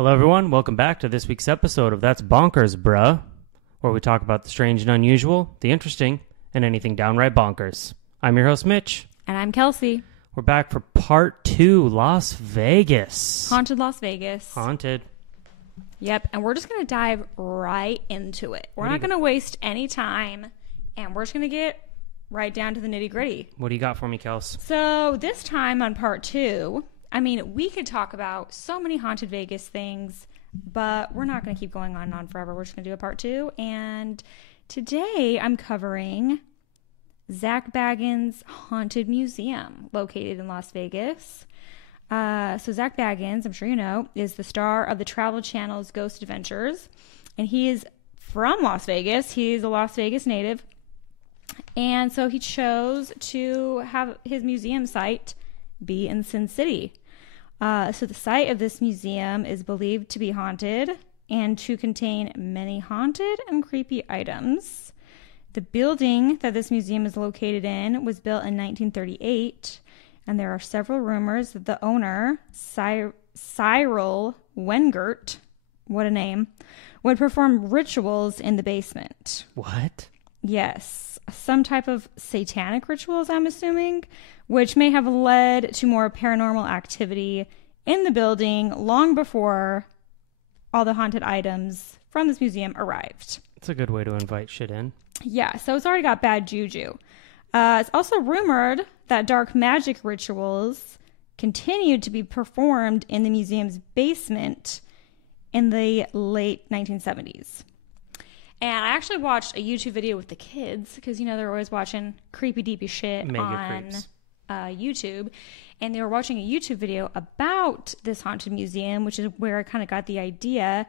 Hello, everyone. Welcome back to this week's episode of That's Bonkers, Bruh, where we talk about the strange and unusual, the interesting, and anything downright bonkers. I'm your host, Mitch. And I'm Kelsey. We're back for part 2, Las Vegas. Haunted Las Vegas. Haunted. Yep, and we're just going to dive right into it. We're not going to waste any time, and we're just going to get right down to the nitty-gritty. What do you got for me, Kels? So this time on part 2... I mean, we could talk about so many haunted Vegas things, but we're not going to keep going on and on forever. We're just going to do a part 2. And today I'm covering Zak Bagans' Haunted Museum located in Las Vegas. So Zak Bagans, I'm sure you know, is the star of the Travel Channel's Ghost Adventures. And he is from Las Vegas. He's a Las Vegas native. And so he chose to have his museum site be in Sin City. So the site of this museum is believed to be haunted and to contain many haunted and creepy items. The building that this museum is located in was built in 1938, and there are several rumors that the owner, Cyril Wengert, what a name, would perform rituals in the basement. What? Yes, some type of satanic rituals, I'm assuming, which may have led to more paranormal activity in the building long before all the haunted items from this museum arrived. It's a good way to invite shit in. Yeah, so it's already got bad juju. It's also rumored that dark magic rituals continued to be performed in the museum's basement in the late 1970s. And I actually watched a YouTube video with the kids because, you know, they're always watching creepy deepy shit on YouTube. And they were watching a YouTube video about this haunted museum, which is where I kind of got the idea.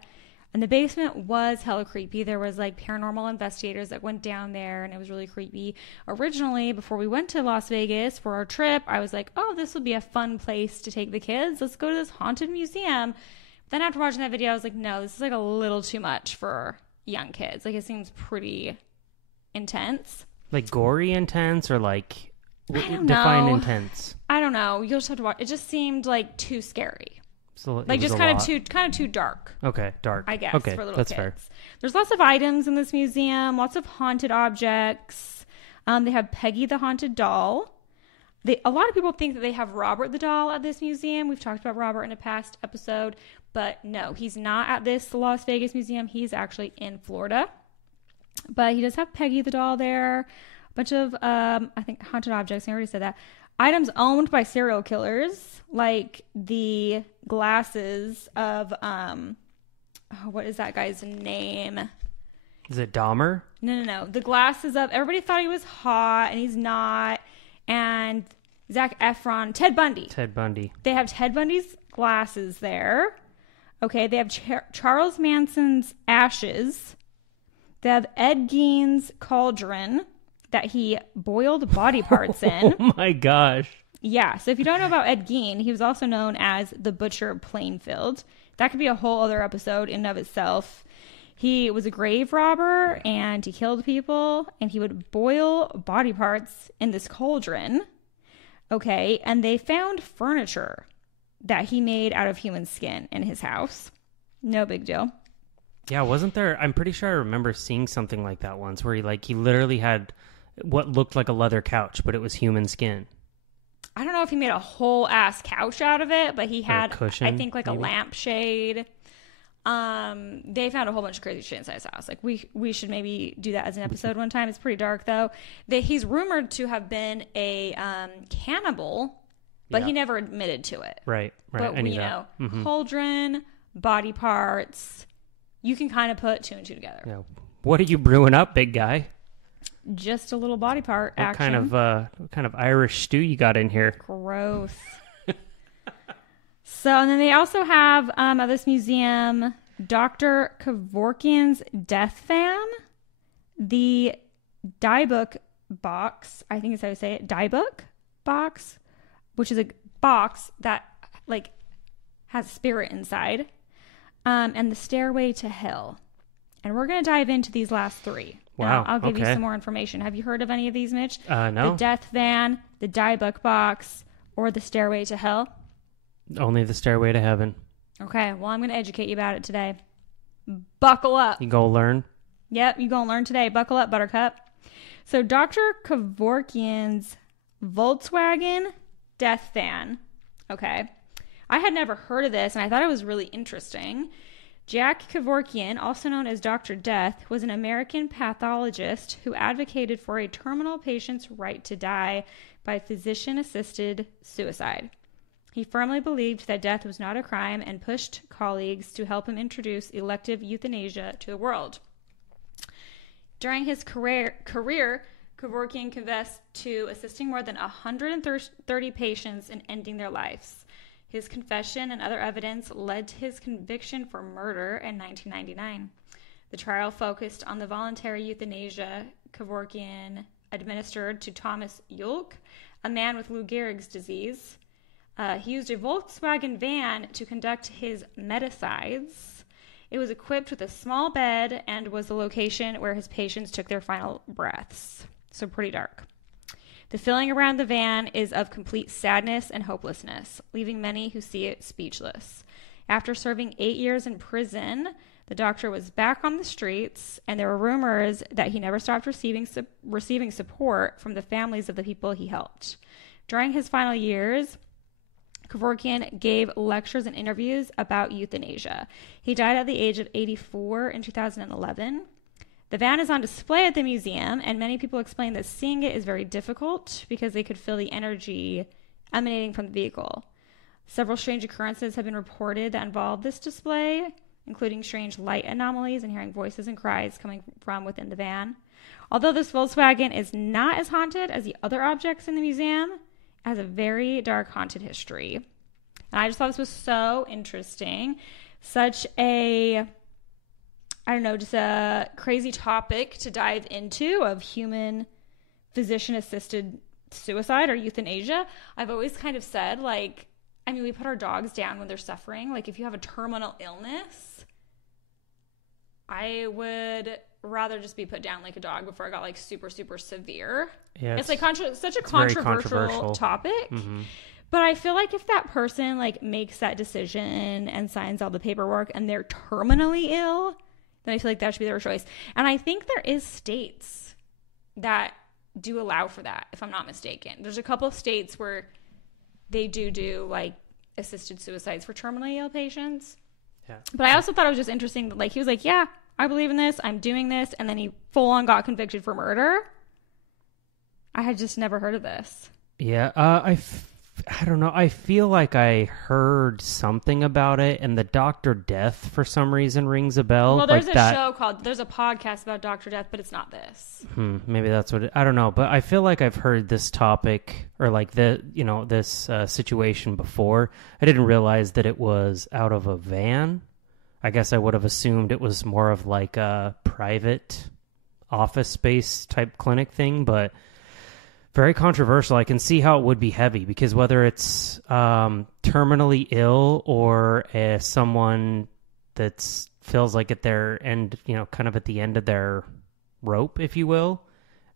And the basement was hella creepy. There was like paranormal investigators that went down there and it was really creepy. Originally, before we went to Las Vegas for our trip, I was like, oh, this would be a fun place to take the kids. Let's go to this haunted museum. Then after watching that video, I was like, no, this is like a little too much for young kids. Like, it seems pretty intense. Like gory intense or like I don't define know. Intense? I don't know. You'll just have to watch. It just seemed like too scary. So like just kind of too dark. Okay, dark. I guess okay, for little that's kids. Fair. There's lots of items in this museum, lots of haunted objects. They have Peggy the haunted doll. A lot of people think that they have Robert the doll at this museum. We've talked about Robert in a past episode, but no, he's not at this Las Vegas museum. He's actually in Florida. But he does have Peggy the doll there. A bunch of, I think, haunted objects. I already said that. Items owned by serial killers, like the glasses of, what is that guy's name? Is it Dahmer? No. The glasses of, everybody thought he was hot, and he's not. And Zac Efron, Ted Bundy. They have Ted Bundy's glasses there. Okay, they have Charles Manson's ashes. They have Ed Gein's cauldron that he boiled body parts in. Oh my gosh. Yeah, so if you don't know about Ed Gein, he was also known as the Butcher of Plainfield. That could be a whole other episode in and of itself. He was a grave robber, and he killed people, and he would boil body parts in this cauldron. Okay, and they found furniture that he made out of human skin in his house. No big deal. Yeah, wasn't there? I'm pretty sure I remember seeing something like that once, where he literally had what looked like a leather couch, but it was human skin. I don't know if he made a whole ass couch out of it, but he had, cushion, I think, like maybe? a lampshade. They found a whole bunch of crazy shit inside his house. Like, we should maybe do that as an episode one time. It's pretty dark, though. He's rumored to have been a cannibal, but he never admitted to it. Right. But I knew that. Cauldron, body parts, you can kind of put two and two together. Yeah. What are you brewing up, big guy? Just a little body part What action. What kind of Irish stew you got in here? Gross. So, and then they also have at this museum, Dr. Kevorkian's death fan, the Diebuck box, I think is how you say it, Diebuck box, which is a box that like has spirit inside, and the stairway to hell. And we're going to dive into these last three. Wow. I'll give you some more information. Have you heard of any of these, Mitch? No. The death van, the Diebuck box, or the stairway to hell? Only the stairway to heaven. Okay, well, I'm going to educate you about it today. Buckle up. You go learn? Yep, you going to learn today. Buckle up, Buttercup. So Dr. Kevorkian's Volkswagen death van. Okay. I had never heard of this, and I thought it was really interesting. Zak Kevorkian, also known as Dr. Death, was an American pathologist who advocated for a terminal patient's right to die by physician-assisted suicide. He firmly believed that death was not a crime and pushed colleagues to help him introduce elective euthanasia to the world. During his career, Kevorkian confessed to assisting more than 130 patients in ending their lives. His confession and other evidence led to his conviction for murder in 1999. The trial focused on the voluntary euthanasia Kevorkian administered to Thomas Yulk, a man with Lou Gehrig's disease. He used a Volkswagen van to conduct his medicides. It was equipped with a small bed and was the location where his patients took their final breaths. So pretty dark. The feeling around the van is of complete sadness and hopelessness, leaving many who see it speechless. After serving 8 years in prison, the doctor was back on the streets, and there were rumors that he never stopped receiving support from the families of the people he helped. During his final years, Kevorkian gave lectures and interviews about euthanasia. He died at the age of 84 in 2011. The van is on display at the museum, and many people explain that seeing it is very difficult because they could feel the energy emanating from the vehicle. Several strange occurrences have been reported that involve this display, including strange light anomalies and hearing voices and cries coming from within the van. Although this Volkswagen is not as haunted as the other objects in the museum, it has a very dark haunted history. And I just thought this was so interesting. Such a, just a crazy topic to dive into of human physician-assisted suicide or euthanasia. I've always kind of said, we put our dogs down when they're suffering. Like, if you have a terminal illness, I would rather just be put down like a dog before I got, super, super severe. Yeah, it's such a controversial topic. Mm-hmm. But I feel like if that person, makes that decision and signs all the paperwork and they're terminally ill, then I feel like that should be their choice. And I think there is states that do allow for that, if I'm not mistaken. There's a couple of states where they do assisted suicides for terminally ill patients. Yeah. But I also thought it was just interesting that he was like, yeah, I believe in this, I'm doing this, and then he full on got convicted for murder. I had just never heard of this. Yeah, I don't know. I feel like I heard something about it, and the Dr. Death for some reason rings a bell. Well, there's there's a podcast about Dr. Death, but it's not this. Maybe that's what I don't know, but I feel like I've heard this topic or this situation before. I didn't realize that it was out of a van. I guess I would have assumed it was more of a private office space type clinic thing, but very controversial. I can see how it would be heavy because whether it's terminally ill or someone that feels like at their end, kind of at the end of their rope, if you will,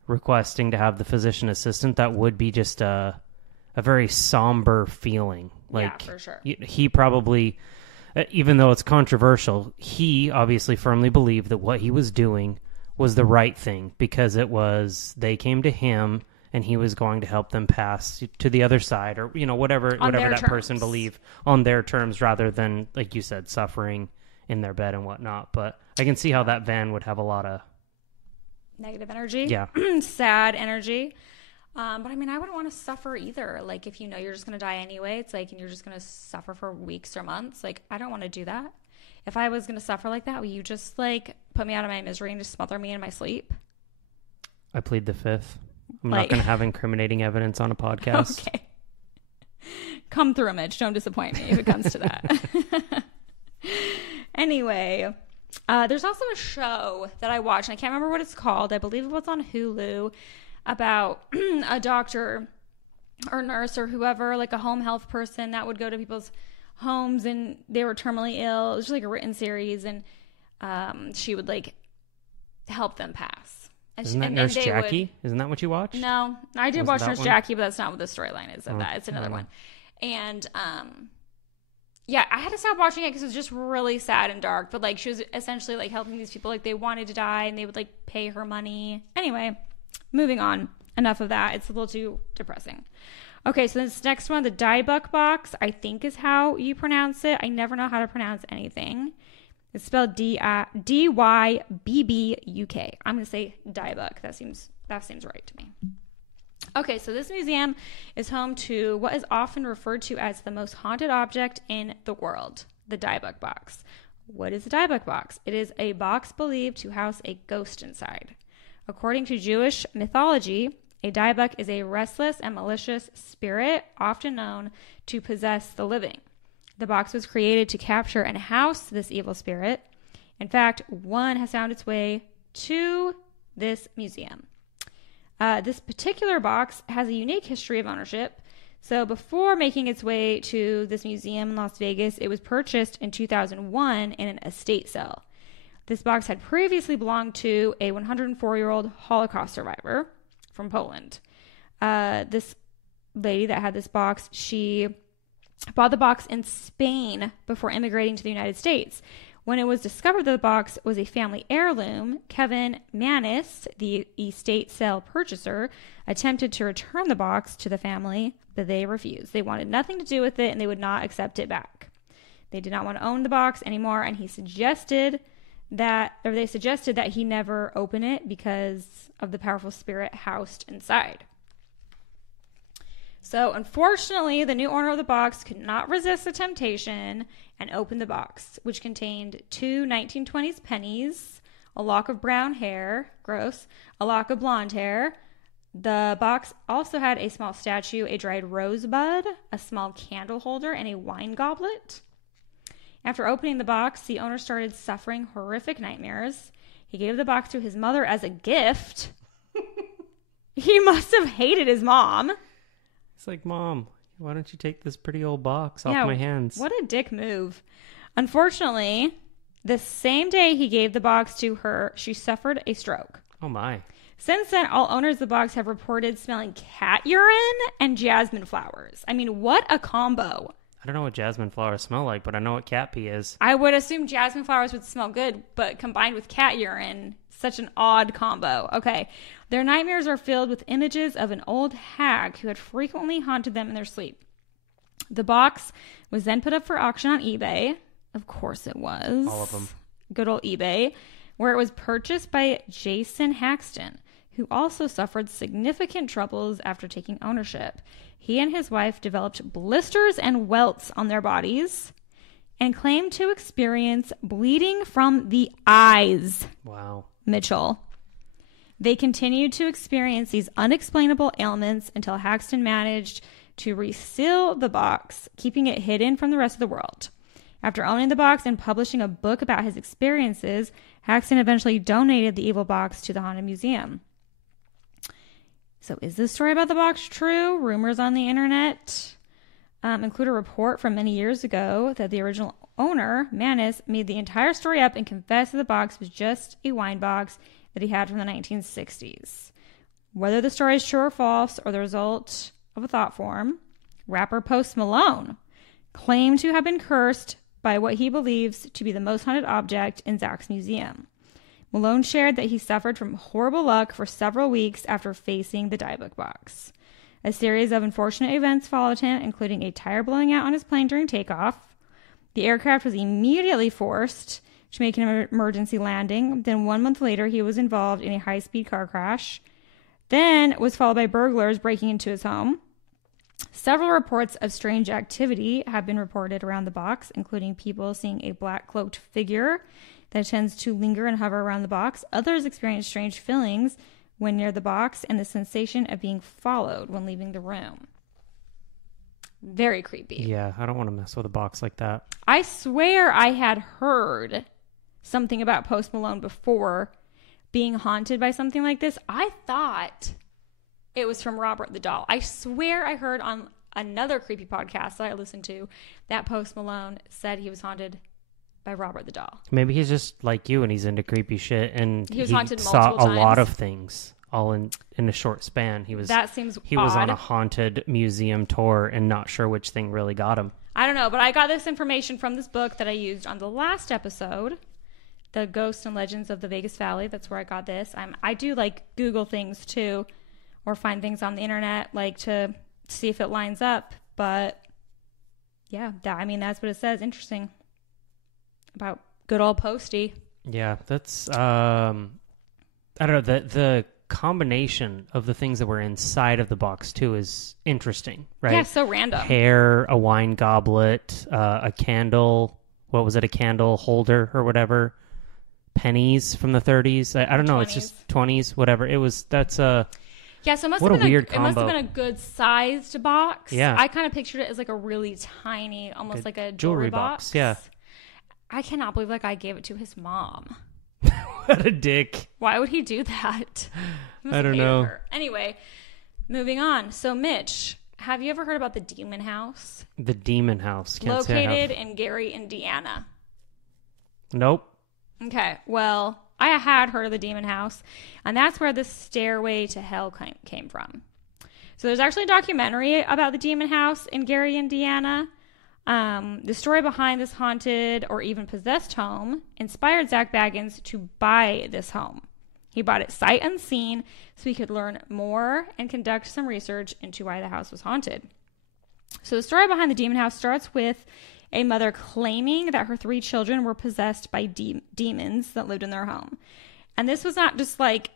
requesting to have the physician assistant, that would be just a very somber feeling. Yeah, for sure. He probably, even though it's controversial, he obviously firmly believed that what he was doing was the right thing because they came to him and he was going to help them pass to the other side or, whatever that person believed on their terms rather than, like you said, suffering in their bed and whatnot. But I can see how that van would have a lot of negative energy. Yeah. Sad energy. But I wouldn't want to suffer either. If you're just going to die anyway, it's and you're just going to suffer for weeks or months. I don't want to do that. If I was going to suffer like that, will you just put me out of my misery and just smother me in my sleep? I plead the fifth. I'm not going to have incriminating evidence on a podcast. Okay. Come through, Mitch. Don't disappoint me if it comes to that. Anyway, there's also a show that I watched, and I can't remember what it's called. I believe it was on Hulu, about a doctor or nurse or whoever, a home health person that would go to people's homes and they were terminally ill. It was just a written series, and she would help them pass. Isn't that Nurse Jackie? Isn't that what you watched? No, I did watch Nurse Jackie, but that's not what the storyline is of that. It's another one. And Yeah, I had to stop watching it because it was just really sad and dark. But like, she was essentially like helping these people, like they wanted to die, and they would like pay her money. Anyway, moving on. Enough of that. It's a little too depressing. Okay, so this next one, the Dybbuk box, I think is how you pronounce it. I never know how to pronounce anything. It's spelled D-Y-B-B-U-K. I'm gonna say Dybbuk. That seems right to me. Okay, so this museum is home to what is often referred to as the most haunted object in the world, the Dybbuk box. What is the Dybbuk box? It is a box believed to house a ghost inside. According to Jewish mythology, a Dybbuk is a restless and malicious spirit, often known to possess the living. The box was created to capture and house this evil spirit. In fact, one has found its way to this museum. This particular box has a unique history of ownership. So before making its way to this museum in Las Vegas, it was purchased in 2001 in an estate sale. This box had previously belonged to a 104-year-old Holocaust survivor from Poland. This lady that had this box, she bought the box in Spain before immigrating to the United States. When it was discovered that the box was a family heirloom, Kevin Manis, the estate sale purchaser, attempted to return the box to the family, but they refused. They wanted nothing to do with it, and they would not accept it back. They did not want to own the box anymore, and they suggested that he never open it because of the powerful spirit housed inside. So, unfortunately, the new owner of the box could not resist the temptation and opened the box, which contained two 1920s pennies, a lock of brown hair, gross, a lock of blonde hair. The box also had a small statue, a dried rosebud, a small candle holder, and a wine goblet. After opening the box, the owner started suffering horrific nightmares. He gave the box to his mother as a gift. He must have hated his mom. It's like, Mom, why don't you take this pretty old box off my hands? What a dick move. Unfortunately, the same day he gave the box to her, she suffered a stroke. Oh, my. Since then, all owners of the box have reported smelling cat urine and jasmine flowers. I mean, what a combo. I don't know what jasmine flowers smell like, but I know what cat pee is. I would assume jasmine flowers would smell good, but combined with cat urine, such an odd combo. Okay. Their nightmares are filled with images of an old hag who had frequently haunted them in their sleep. The box was then put up for auction on eBay. Of course it was. All of them. Good old eBay, where it was purchased by Jason Haxton, who also suffered significant troubles after taking ownership. He and his wife developed blisters and welts on their bodies and claimed to experience bleeding from the eyes. Wow. Mitchell. They continued to experience these unexplainable ailments until Haxton managed to reseal the box, keeping it hidden from the rest of the world. After owning the box and publishing a book about his experiences, Haxton eventually donated the evil box to the Haunted Museum. So is this story about the box true? Rumors on the internet include a report from many years ago that the original owner, Manis, made the entire story up and confessed that the box was just a wine box that he had from the 1960s. Whether the story is true or false or the result of a thought form, rapper Post Malone claimed to have been cursed by what he believes to be the most haunted object in Zak's museum. Malone shared that he suffered from horrible luck for several weeks after facing the Dybbuk box. A series of unfortunate events followed him, including a tire blowing out on his plane during takeoff. The aircraft was immediately forced to make an emergency landing. Then 1 month later, he was involved in a high-speed car crash. Then was followed by burglars breaking into his home. Several reports of strange activity have been reported around the box, including people seeing a black cloaked figure that tends to linger and hover around the box. Others experience strange feelings when near the box and the sensation of being followed when leaving the room. Very creepy. Yeah, I don't want to mess with a box like that. I swear I had heard something about Post Malone before being haunted by something like this. I thought it was from Robert the Doll. I swear I heard on another creepy podcast that I listened to that Post Malone said he was haunted by Robert the Doll. Maybe he's just like you and he's into creepy shit and he was haunted saw multiple times. A lot of things all in a short span. He was That seems he odd. was on a haunted museum tour and not sure which thing really got him. I don't know, but I got this information from this book that I used on the last episode, The Ghosts and Legends of the Vegas Valley. That's where I got this. I do like Google things too, or find things on the internet, like to see if it lines up. But yeah, that's what it says. Interesting about good old Posty. Yeah, that's I don't know, the combination of the things that were inside of the box too is interesting, right? Yeah, so random. Hair, a wine goblet, a candle. What was it? A candle holder or whatever. Pennies from the 30s. I don't know. 20s. It's just 20s, whatever. It was. That's a. Yeah, so it must What have a been weird it must have combo. been a good sized box. Yeah. I kind of pictured it as like a really tiny, almost like a jewelry box. Yeah. I cannot believe that guy gave it to his mom. What a dick. Why would he do that? He must I have don't hated know. her. Anyway, moving on. So, Mitch, have you ever heard about the Demon House? The Demon House. Can't say I have. Located in Gary, Indiana. Nope. Okay, well, I had heard of the Demon House, and that's where the Stairway to Hell came from. So there's actually a documentary about the Demon House in Gary, Indiana. The story behind this haunted or even possessed home inspired Zak Bagans to buy this home. He bought it sight unseen so he could learn more and conduct some research into why the house was haunted. So the story behind the Demon House starts with a mother claiming that her 3 children were possessed by demons that lived in their home. And this was not just like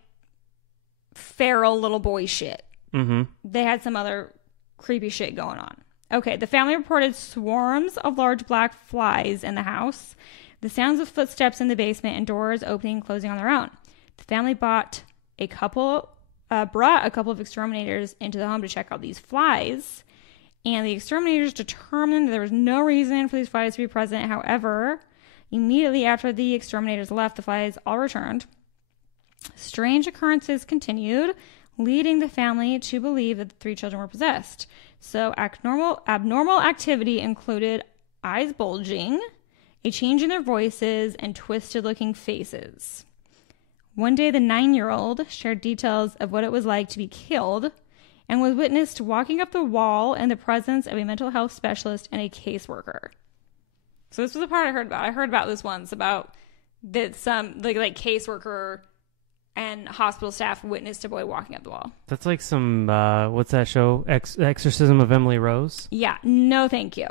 feral little boy shit. Mm-hmm. They had some other creepy shit going on. Okay, the family reported swarms of large black flies in the house, the sounds of footsteps in the basement, and doors opening and closing on their own. The family brought a couple of exterminators into the home to check out these flies, and the exterminators determined that there was no reason for these flies to be present. However, immediately after the exterminators left, the flies all returned. Strange occurrences continued, leading the family to believe that the 3 children were possessed. So abnormal activity included eyes bulging, a change in their voices, and twisted-looking faces. One day, the 9-year-old shared details of what it was like to be killed and was witnessed walking up the wall in the presence of a mental health specialist and a caseworker. So this was the part I heard about. I heard about this once, about that some like caseworker and hospital staff witnessed a boy walking up the wall. That's like some, what's that show? Exorcism of Emily Rose? Yeah, no thank you.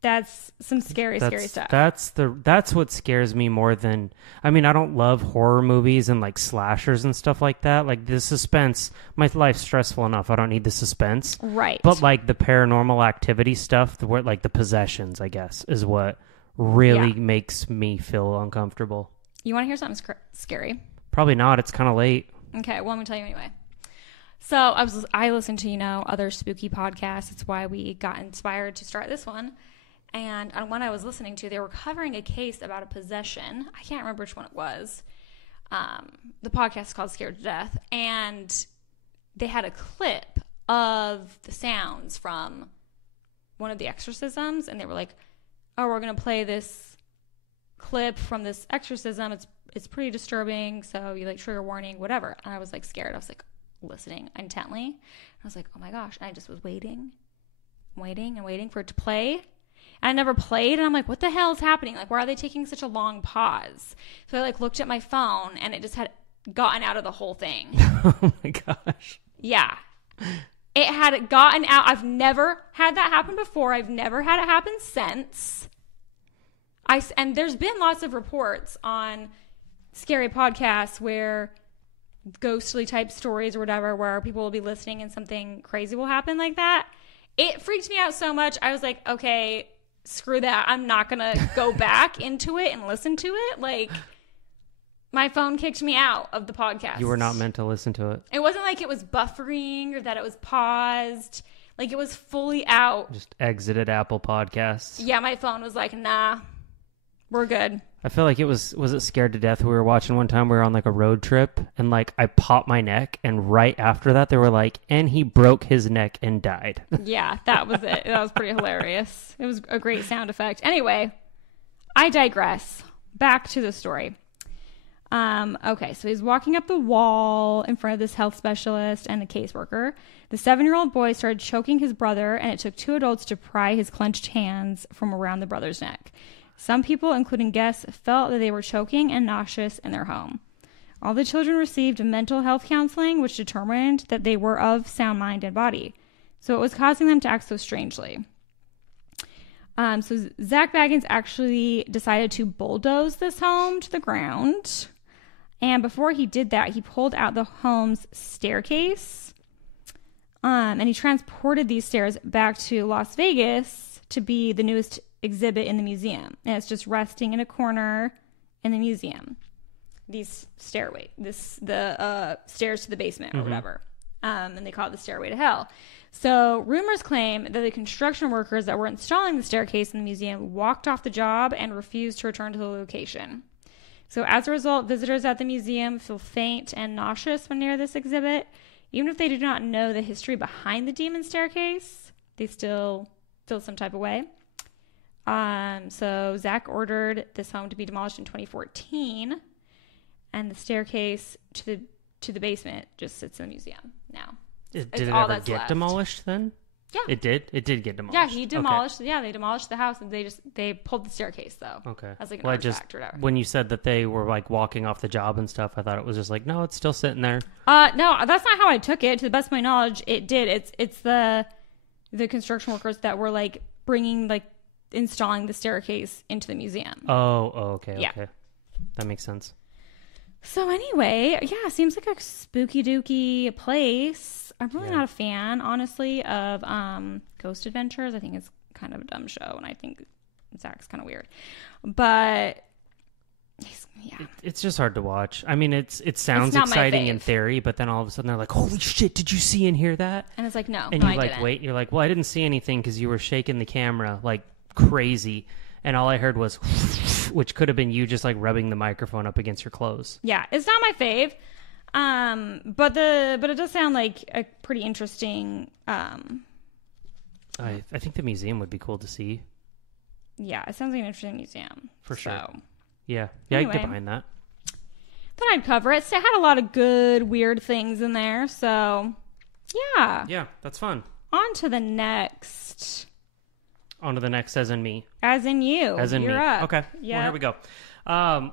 That's some scary stuff. That's what scares me more than, I mean, I don't love horror movies and like slashers and stuff like that. Like the suspense, my life's stressful enough. I don't need the suspense. Right. But like the paranormal activity stuff, like the possessions, I guess, is what really makes me feel uncomfortable. You want to hear something scary? Probably not. It's kind of late. Okay, well, I'm going to tell you anyway. So I listened to, other spooky podcasts. It's why we got inspired to start this one. And on one I was listening to, they were covering a case about a possession. I can't remember which one it was. The podcast is called Scared to Death. And they had a clip of the sounds from one of the exorcisms. And they were like, oh, we're going to play this clip from this exorcism. It's pretty disturbing, so you trigger warning, whatever. And I was scared. I was listening intently. And I was like, oh my gosh. And I just was waiting for it to play. And I never played. And I'm like, what the hell is happening? Why are they taking such a long pause? So I looked at my phone, and it just had gotten out of the whole thing. Oh my gosh. Yeah. It had gotten out. I've never had that happen before. I've never had it happen since. And there's been lots of reports on scary podcasts where ghostly type stories or whatever, where people will be listening and something crazy will happen like that. It freaked me out so much. I was like, okay, screw that. I'm not going to go back into it and listen to it. My phone kicked me out of the podcast. You were not meant to listen to it. It wasn't like it was buffering or that it was paused. It was fully out. Just exited Apple Podcasts. Yeah, my phone was like, nah, we're good. I feel like was it Scared to Death? We were watching one time, we were on a road trip, and I popped my neck, and right after that they were like, and he broke his neck and died. Yeah, that was it. That was pretty hilarious. It was a great sound effect. Anyway, I digress. Back to the story. Okay, so he's walking up the wall in front of this health specialist and the caseworker. The 7-year-old boy started choking his brother, and it took 2 adults to pry his clenched hands from around the brother's neck. Some people, including guests, felt that they were choking and nauseous in their home. All the children received mental health counseling, which determined that they were of sound mind and body. So it was causing them to act so strangely. So Zak Bagans actually decided to bulldoze this home to the ground. And before he did that, he pulled out the home's staircase. And he transported these stairs back to Las Vegas to be the newest exhibit in the museum. And it's just resting in a corner in the museum. These the stairs to the basement or whatever. And they call it the stairway to hell. So rumors claim that the construction workers that were installing the staircase in the museum walked off the job and refused to return to the location. So as a result, visitors at the museum feel faint and nauseous when near this exhibit. Even if they do not know the history behind the demon staircase, they still feel some type of way. So Zak ordered this home to be demolished in 2014, and the staircase to the basement just sits in the museum now. Did it ever get demolished then? Yeah. It did? It did get demolished. Yeah, he demolished. Okay. Yeah, they demolished the house, and they pulled the staircase though. Okay. As like an artifact or whatever. When you said that they were like walking off the job and stuff, I thought it was just like, no, it's still sitting there. No, that's not how I took it. To the best of my knowledge, it did. It's the construction workers that were like installing the staircase into the museum. Okay. Yeah. Okay. That makes sense. So anyway, yeah, seems like a spooky dooky place. I'm really not a fan, honestly, of Ghost Adventures. I think it's kind of a dumb show, and I think Zak's kind of weird. But it's just hard to watch. I mean, it sounds exciting in theory, but then all of a sudden they're like, "Holy shit! Did you see and hear that?" And it's like, no, and you wait. You're like, "Well, I didn't see anything because you were shaking the camera like crazy." And all I heard was, which could have been you just like rubbing the microphone up against your clothes. Yeah, it's not my fave. But it does sound like a pretty interesting. I think the museum would be cool to see. Yeah, it sounds like an interesting museum for sure. So. Yeah, anyway, I'd get behind that. Thought I'd cover it. So it had a lot of good, weird things in there. So, yeah. Yeah, that's fun. On to the next. On to the next, as in me. As in you. As in You're me. Up. Okay. Yeah. Well, here we go.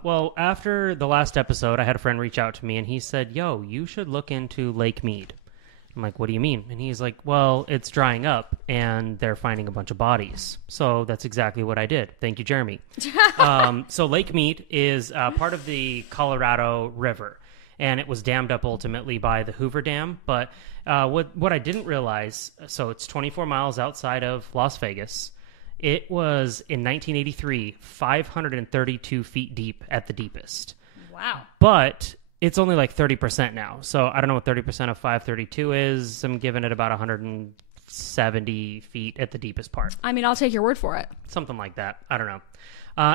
Well, after the last episode, I had a friend reach out to me, and he said, "Yo, you should look into Lake Mead." I'm like, "What do you mean?" And he's like, "Well, it's drying up, and they're finding a bunch of bodies." So that's exactly what I did. Thank you, Jeremy. So Lake Mead is part of the Colorado River, and it was dammed up ultimately by the Hoover Dam. But what I didn't realize, so it's 24 miles outside of Las Vegas. It was, in 1983, 532 feet deep at the deepest. Wow. But it's only like 30% now. So I don't know what 30% of 532 is. I'm giving it about 170 feet at the deepest part. I mean, I'll take your word for it. Something like that. I don't know.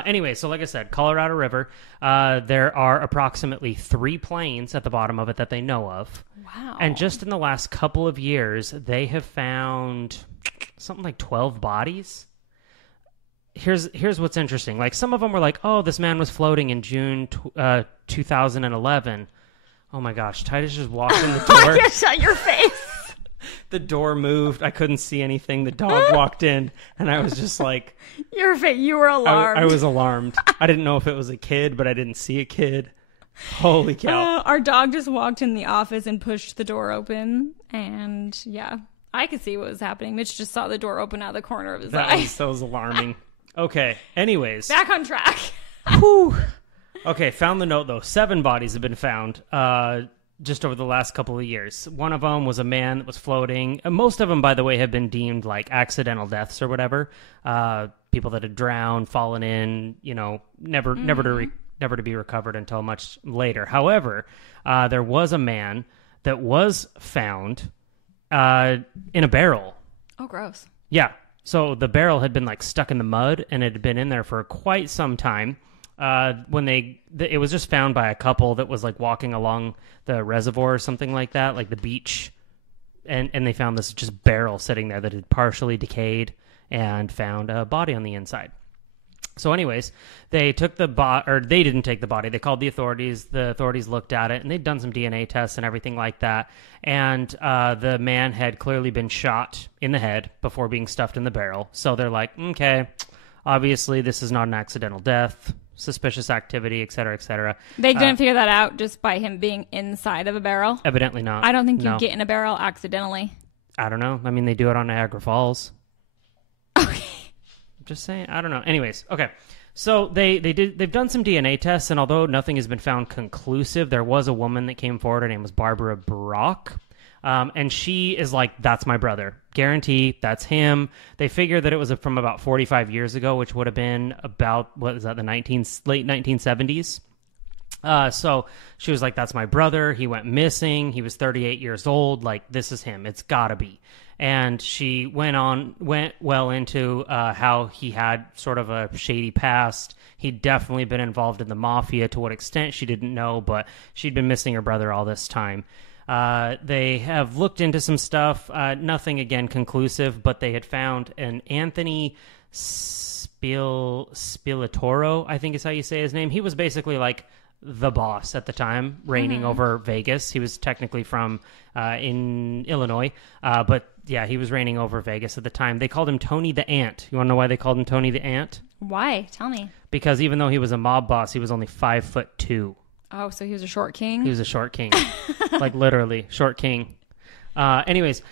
Anyway, so like I said, Colorado River, there are approximately 3 planes at the bottom of it that they know of. Wow. And just in the last couple of years, they have found something like 12 bodies. Here's what's interesting. Like, some of them were like, "Oh, this man was floating in June 2011." Oh my gosh, Titus just walked in the door. Shut your face. The door moved. I couldn't see anything. The dog walked in, and I was just like, You were alarmed. I was alarmed. I didn't know if it was a kid, but I didn't see a kid. Holy cow. Our dog just walked in the office and pushed the door open, and yeah, I could see what was happening. Mitch just saw the door open out of the corner of his eye. That was alarming. Okay, anyways. Back on track. Whew. Okay, found the note, though. 7 bodies have been found just over the last couple of years. One of them was a man that was floating. Most of them, by the way, have been deemed like accidental deaths or whatever. People that had drowned, fallen in, never to be recovered until much later. However, there was a man that was found in a barrel. Oh, gross. Yeah. So the barrel had been like stuck in the mud, and it had been in there for quite some time. When it was just found by a couple that was like walking along the reservoir or something like that, like the beach, and they found this just barrel sitting there that had partially decayed and found a body on the inside. So anyways, they took the or they didn't take the body. They called the authorities. The authorities looked at it, and they'd done some DNA tests and everything like that. And the man had clearly been shot in the head before being stuffed in the barrel. So they're like, okay, obviously this is not an accidental death, suspicious activity, et cetera, et cetera. They didn't figure that out just by him being inside of a barrel? Evidently not. I don't think you get in a barrel accidentally. I don't know. I mean, they do it on Niagara Falls. Okay. Just saying, I don't know. Anyways, okay. So they've done some DNA tests, and although nothing has been found conclusive, there was a woman that came forward. Her name was Barbara Brock, and she is like, "That's my brother, guarantee. That's him." They figured that it was from about 45 years ago, which would have been about what is that, the late 1970s. So she was like, "That's my brother. He went missing. He was 38 years old. Like, this is him. It's gotta be." And she went well into how he had sort of a shady past. He'd definitely been involved in the mafia. To what extent, she didn't know, but she'd been missing her brother all this time. They have looked into some stuff, nothing, again, conclusive, but they had found an Anthony Spilatoro, I think is how you say his name. He was basically like the boss at the time, reigning over Vegas. He was technically from in Illinois, but yeah, he was reigning over Vegas at the time. They called him Tony the Ant. You want to know why they called him Tony the Ant? Why? Tell me. Because even though he was a mob boss, he was only 5'2". Oh, so he was a short king? He was a short king. Like, literally, short king. Anyways,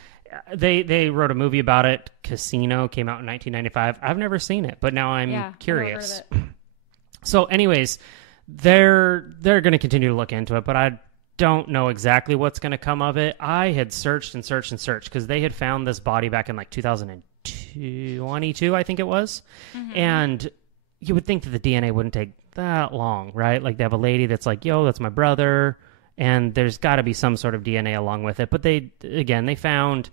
they wrote a movie about it. Casino came out in 1995. I've never seen it, but now I'm curious. I've never heard of it. So anyways, they're going to continue to look into it, but I don't know exactly what's going to come of it. I had searched and searched and searched because they had found this body back in like 2022, I think it was. And you would think that the DNA wouldn't take that long, right? Like, they have a lady that's like, yo, that's my brother, and there's got to be some sort of DNA along with it. But they found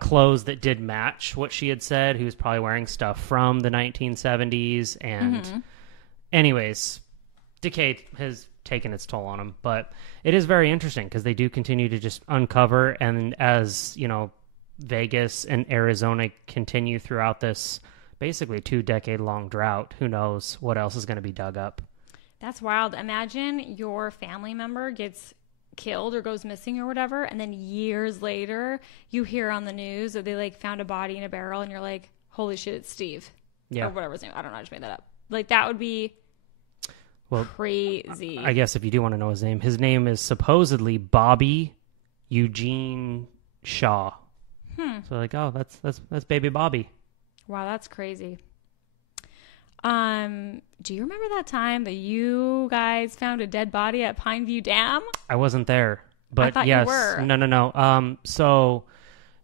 clothes that did match what she had said. He was probably wearing stuff from the 1970s. And anyways, decay has taken its toll on him. But it is very interesting because they do continue to just uncover. And as, you know, Vegas and Arizona continue throughout this basically 2-decade-long drought, who knows what else is going to be dug up. That's wild. Imagine your family member gets killed or goes missing or whatever, and then years later you hear on the news that they like found a body in a barrel, and you're like, holy shit, it's Steve. Yeah. Or whatever his name. I don't know, I just made that up. Like, that would be crazy. I guess if you do want to know his name is supposedly Bobby Eugene Shaw. So like, oh, that's baby Bobby. Wow, that's crazy. Do you remember that time that you guys found a dead body at Pineview Dam? I wasn't there, but I thought yes. you were. No. So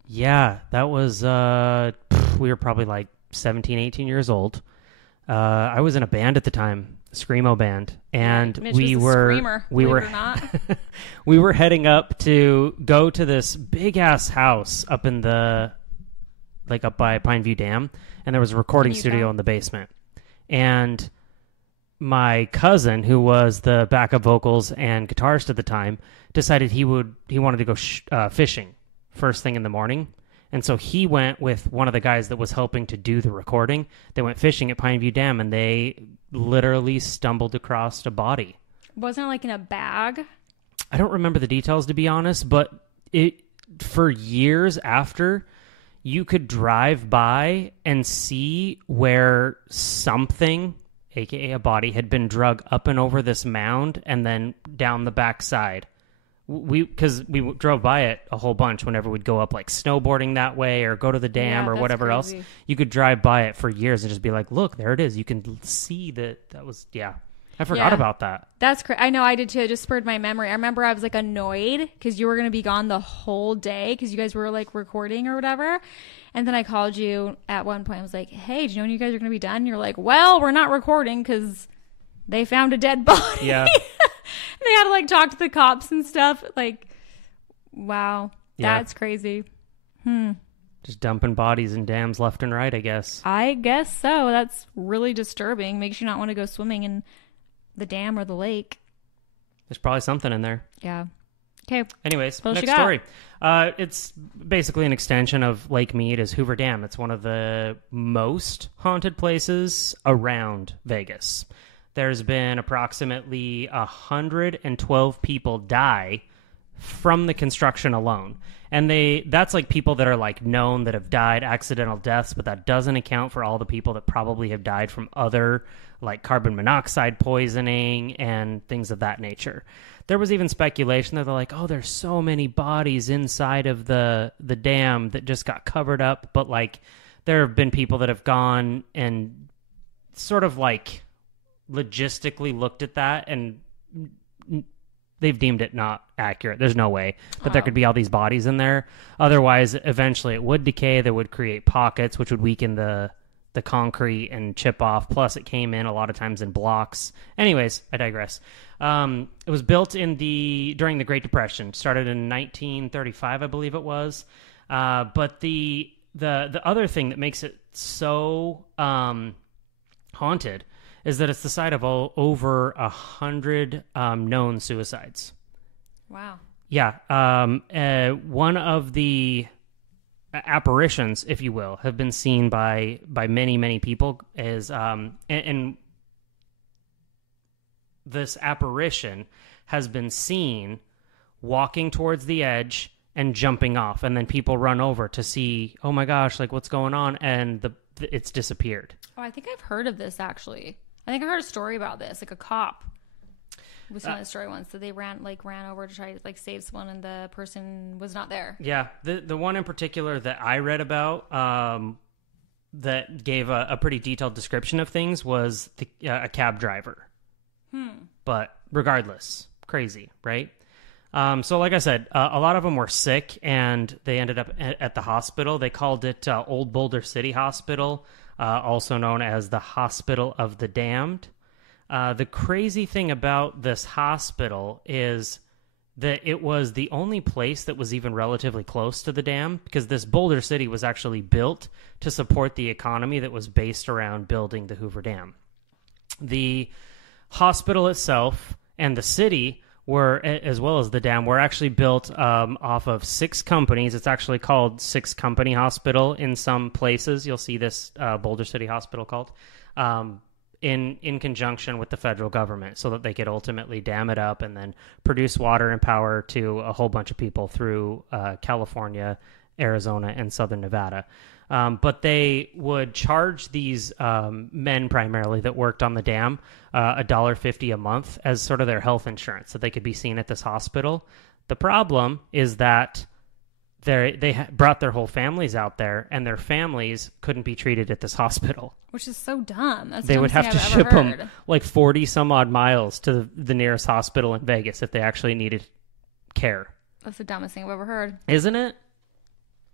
yeah, that was we were probably like 17, 18 years old. I was in a band at the time, Screamo band, and Mitch was a screamer, we were not. we were heading up to go to this big ass house up in the up by Pineview Dam, and there was a recording studio in the basement. And my cousin, who was the backup vocals and guitarist at the time, decided he wanted to go fishing first thing in the morning. And so he went with one of the guys that was helping to do the recording. They went fishing at Pineview Dam, and they literally stumbled across a body. Wasn't it like in a bag? I don't remember the details, to be honest, but for years after, you could drive by and see where something, aka a body, had been drug up and over this mound and then down the backside. Because we drove by it a whole bunch whenever we'd go up like snowboarding that way or go to the dam or whatever crazy. else. You could drive by it for years and just be like, look, there it is. You can see that was, yeah. I forgot about that. That's crazy. I know, I did too. It just spurred my memory. I remember I was like annoyed because you were going to be gone the whole day because you guys were like recording or whatever. And then I called you at one point. I was like, hey, do you know when you guys are going to be done? You're like, well, we're not recording because they found a dead body. Yeah. They had to like talk to the cops and stuff. Like, wow. Yeah. That's crazy. Just dumping bodies in dams left and right, I guess. I guess so. That's really disturbing. Makes you not want to go swimming in the dam or the lake. There's probably something in there. Yeah. Okay. Anyways, What else next you got? story. It's basically an extension of Lake Mead is Hoover Dam. It's one of the most haunted places around Vegas. There's been approximately 112 people die from the construction alone. And that's like people that are like known that have died, accidental deaths, but that doesn't account for all the people that probably have died from other like carbon monoxide poisoning and things of that nature. There was even speculation that they're like, oh, there's so many bodies inside of the dam that just got covered up. But like there have been people that have gone and sort of like logistically looked at that and they've deemed it not accurate. There's no way that there could be all these bodies in there. Otherwise, eventually it would decay. That would create pockets, which would weaken the concrete and chip off. Plus, it came in a lot of times in blocks. Anyways, I digress. It was built during the Great Depression. Started in 1935, I believe it was. But the other thing that makes it so haunted is that it's the site of over 100 known suicides. Wow. Yeah. One of the apparitions, if you will, have been seen by many people is and this apparition has been seen walking towards the edge and jumping off, and then people run over to see, oh my gosh, like what's going on, and it's disappeared. Oh, I think I've heard of this actually. I think I heard a story about this, like a cop was telling the story once that they ran over to try to like save someone and the person was not there. Yeah, the one in particular that I read about that gave a pretty detailed description of things was a cab driver. But regardless, crazy, right? So like I said, a lot of them were sick and they ended up at the hospital. They called it Old Boulder City Hospital, also known as the Hospital of the Damned. The crazy thing about this hospital is that it was the only place that was even relatively close to the dam, because this Boulder City was actually built to support the economy that was based around building the Hoover Dam. The hospital itself and the city were, as well as the dam, were actually built off of 6 companies. It's actually called 6 Company Hospital in some places. You'll see this Boulder City Hospital called. In conjunction with the federal government, so that they could ultimately dam it up and then produce water and power to a whole bunch of people through California, Arizona, and Southern Nevada. But they would charge these men primarily that worked on the dam $1.50 a month as sort of their health insurance, so they could be seen at this hospital. The problem is that they brought their whole families out there, and their families couldn't be treated at this hospital. Which is so dumb. That's they would have to ship them like 40 some odd miles to the nearest hospital in Vegas if they actually needed care. That's the dumbest thing I've ever heard. Isn't it?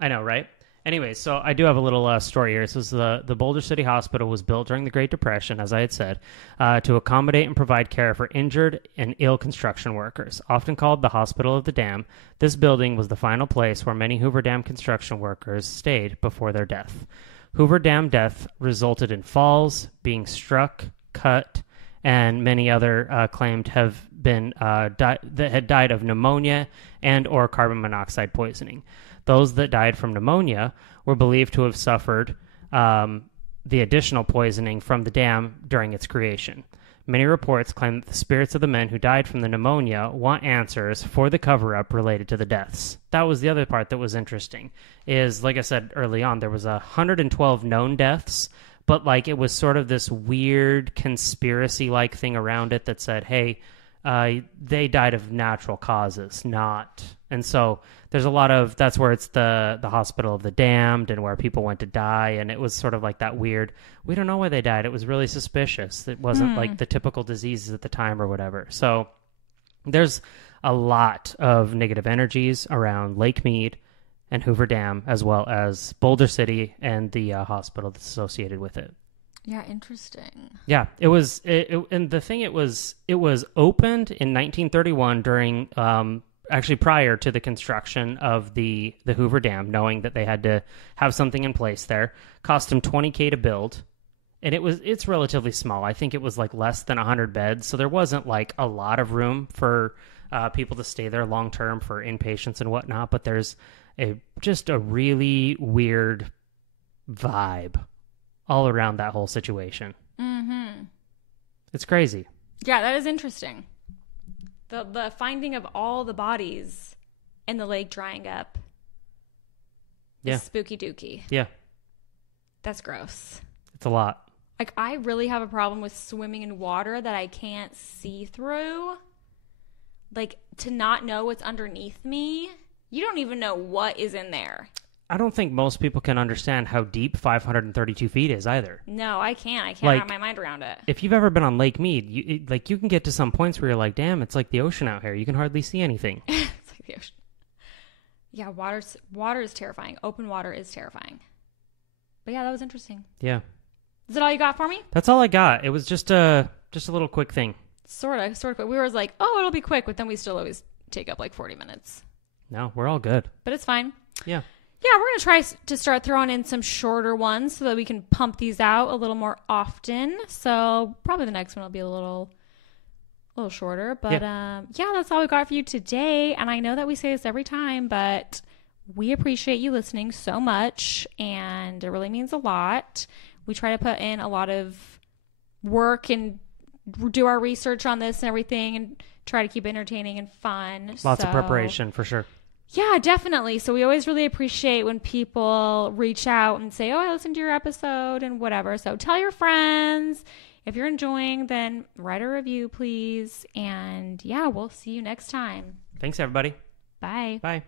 I know, right? Anyways, so I do have a little story here. This is the Boulder City Hospital was built during the Great Depression, as I had said, to accommodate and provide care for injured and ill construction workers. Often called the Hospital of the Dam, this building was the final place where many Hoover Dam construction workers stayed before their death. Hoover Dam death resulted in falls, being struck, cut, and many other claimed have been that had died of pneumonia and or carbon monoxide poisoning. Those that died from pneumonia were believed to have suffered the additional poisoning from the dam during its creation. Many reports claim that the spirits of the men who died from the pneumonia want answers for the cover-up related to the deaths. That was the other part that was interesting, is, like I said early on, there was 112 known deaths, but like it was sort of this weird conspiracy-like thing around it that said, hey, they died of natural causes, not... And so there's a lot of, that's where it's the Hospital of the Damned and where people went to die. And it was sort of like that weird, we don't know why they died. It was really suspicious. It wasn't like the typical diseases at the time or whatever. So there's a lot of negative energies around Lake Mead and Hoover Dam, as well as Boulder City and the hospital that's associated with it. Yeah, interesting. Yeah, it was, and the thing it was opened in 1931 during, actually prior to the construction of the Hoover Dam, knowing that they had to have something in place there. Cost them $20,000 to build, and it's relatively small. I think it was like less than 100 beds, so there wasn't like a lot of room for people to stay there long term for inpatients and whatnot, but there's just a really weird vibe all around that whole situation. Mm-hmm. It's crazy. Yeah, that is interesting. The finding of all the bodies in the lake drying up is spooky dooky. Yeah. That's gross. It's a lot. Like, I really have a problem with swimming in water that I can't see through. Like, to not know what's underneath me. You don't even know what is in there. I don't think most people can understand how deep 532 feet is either. No, I can't. I can't Like, wrap my mind around it. If you've ever been on Lake Mead, you can get to some points where you're like, damn, it's like the ocean out here. You can hardly see anything. It's like the ocean. Yeah, water is terrifying. Open water is terrifying. But yeah, that was interesting. Yeah. Is that all you got for me? That's all I got. It was just a little quick thing. Sort of. But we were like, oh, it'll be quick. But then we still always take up like 40 minutes. No, we're all good. But it's fine. Yeah. Yeah, we're going to try to start throwing in some shorter ones so that we can pump these out a little more often. So probably the next one will be a little shorter. But yeah, that's all we got for you today. And I know that we say this every time, but we appreciate you listening so much. And it really means a lot. We try to put in a lot of work and do our research on this and everything and try to keep it entertaining and fun. Lots of preparation for sure. Yeah, definitely. So we always really appreciate when people reach out and say, oh, I listened to your episode and whatever. So tell your friends. If you're enjoying, then write a review, please. And yeah, we'll see you next time. Thanks, everybody. Bye. Bye.